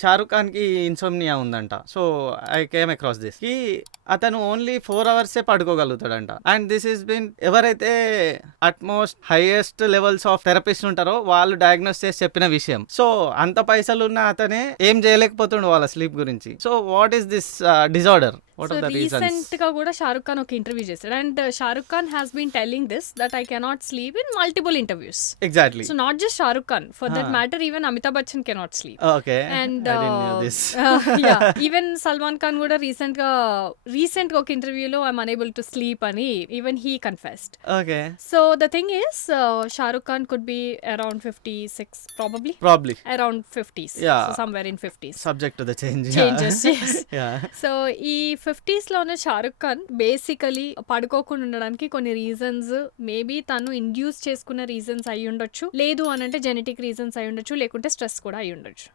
షారుఖ్ ఖాన్‌కి ఇన్సోమ్నియా ఉందంట. So, I came across this. అతను ఓన్లీ 4 అవర్సే పడుకోగలుగుతాడంట. అండ్ దిస్ ఈస్ బీన్ ఎవరైతే at most highest levels of therapist ఉంటారో వాళ్ళు డయాగ్నోస్ చేసి చెప్పిన విషయం. సో, అంత పైసలున్న అతనే ఏం చేయలేకపోతుండు వాళ్ళ స్లీప్ గురించి. So, what is this disorder? What so are the reasons? Recent గా కూడా షారుఖ్ ఖాన్ ఒక ఇంటర్వ్యూ చేశాడు and Shah Rukh Khan has been telling this that I cannot sleep in multiple interviews. Exactly. So not just Shah Rukh Khan, for that matter even Amitabh Bachchan cannot sleep. Okay. And I didn't know this. Even Salman Khan కూడా recent గా ఒక ఇంటర్వ్యూలో I'm unable to sleep అని even he confessed. Okay. So the thing is Shahrukh Khan could be around 56 probably around 50s. Yeah. So somewhere in 50s. Subject to the changes. Yes. Yeah. So ఈ 50s లోనే Shahrukh Khan basically పడుకోకుండా ఉండడానికి కొన్ని reasons, maybe తను induce చేసుకున్న reasons అయి ఉండొచ్చు, లేదు అని అంటే జెనెటిక్ రీజన్స్ అయి ఉండొచ్చు, లేకుంటే స్ట్రెస్ కూడా అయి ఉండొచ్చు.